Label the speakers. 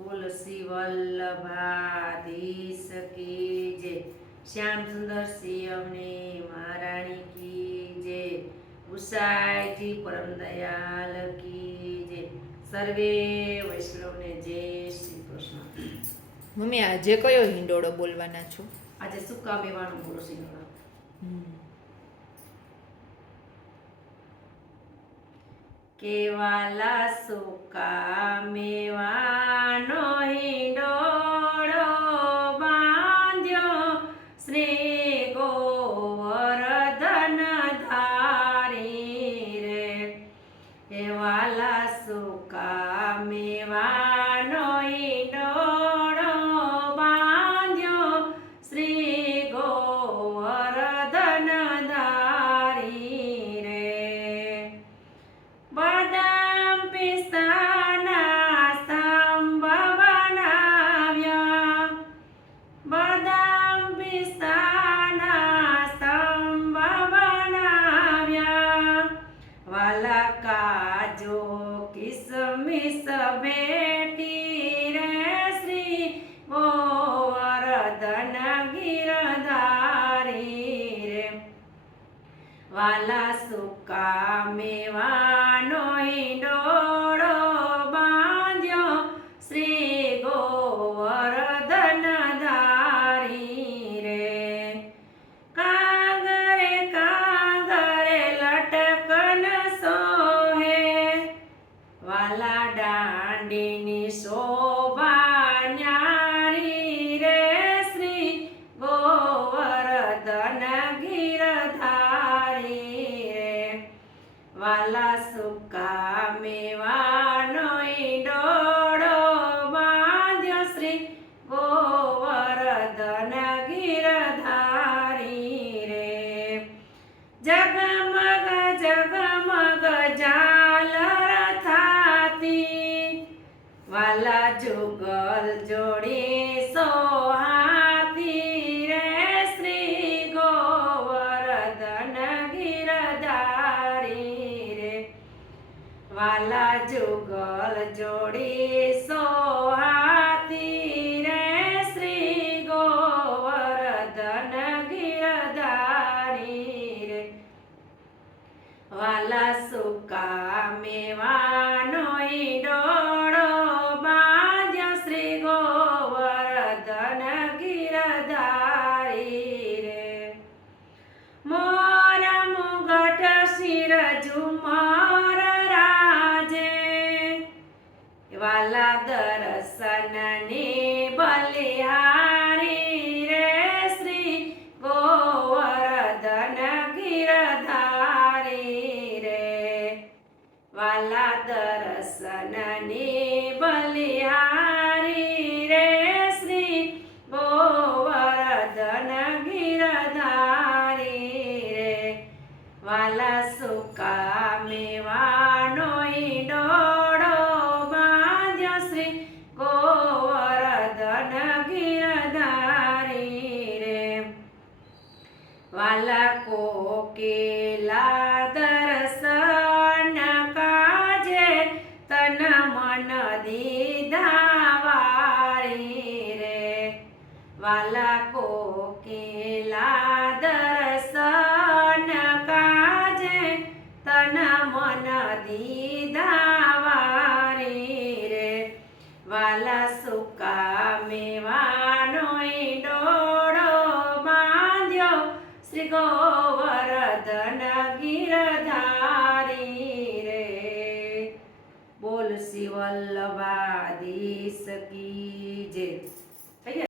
Speaker 1: બોલ શ્રી વલ્લભાધીશ કી જય. શ્યામ સુંદર અમને મહારાણી કી જય. ઉષાયજી પરમ દયાલ કી જય. સર્વે વૈષ્ણવને જય શ્રી કૃષ્ણ.
Speaker 2: મમ્મી આજે કયો હિંડોળો બોલવાના છો?
Speaker 1: આજે સુકા મેવાનું બોલો શ્રી કેવાલા સુકા મેવાનો હિંડોળો બદામ પિસ્તાના સ્તંભ બનાવ્યા. બદામ પિસ્તાના વાલા સુકા મેવાનો ડોળો બાંધ્યો. શ્રી ગોવર્ધન ધારી રે. કાગરે કાગરે લટકન સોહે. વાલા દાંડીની શોભા સુકા મેવાનો ઈંડોળો બાંધ્યો શ્રી ગોવર્ધન ગીરધારી રે. જગમગ જગમગ વાલા જુગલ જોડી સોહાતી રે શ્રી ગોવર્ધન ગિરધારી રે. વાલા સુકા મેવાનો દર્શનની બલિહારી રે શ્રી ગોવર્ધન ગિરધારી રે વાલા દર્શનની બલિહારી રે શ્રી ગોવર્ધન ગિરધારી રે વાલા વાલા કોકેલા દર્શન કાજે તન મન દીધા વારી રે. વાલા સુકા મેવાનો ઈંડોળો બાંધ્યો શ્રી ગોવર્ધન ગિરધારી રે. બોલ શ્રી વલ્લભાધીશ કી જય.